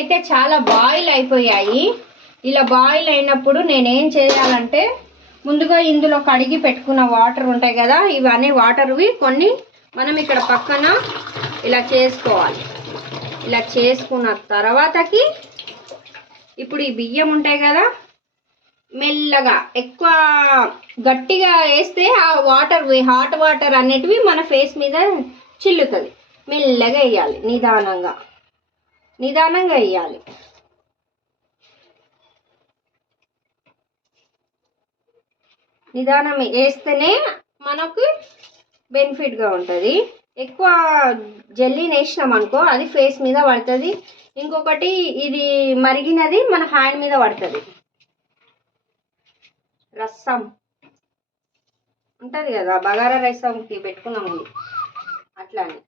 అయితే చాలా బాయిల్ అయిపోయాయి. ఇలా బాయిల్ అయినప్పుడు నేనేం చేయాలంటే ముందుగా ఇందులో కడిగి పెట్టుకున్న వాటర్ ఉంటాయి కదా, ఇవన్నీ వాటర్వి కొన్ని మనం ఇక్కడ పక్కన ఇలా చేసుకోవాలి. ఇలా చేసుకున్న తర్వాతకి ఇప్పుడు ఈ బియ్యం ఉంటాయి కదా, మెల్లగా ఎక్కువ గట్టిగా వేస్తే ఆ వాటర్ హాట్ వాటర్ అనేటివి మన ఫేస్ మీద చిల్లుతుంది. మెల్లగా వేయాలి, నిదానంగా నిదానంగా వేయాలి. నిదానం వేస్తేనే మనకు బెనిఫిట్గా ఉంటుంది. ఎక్కువ జల్లీని వేసినాం అనుకో అది ఫేస్ మీద పడుతుంది. ఇంకొకటి ఇది మరిగినది మన హ్యాండ్ మీద పడుతుంది. రసం ఉంటుంది కదా, బగారా రసంకి పెట్టుకున్నాము అట్లానే.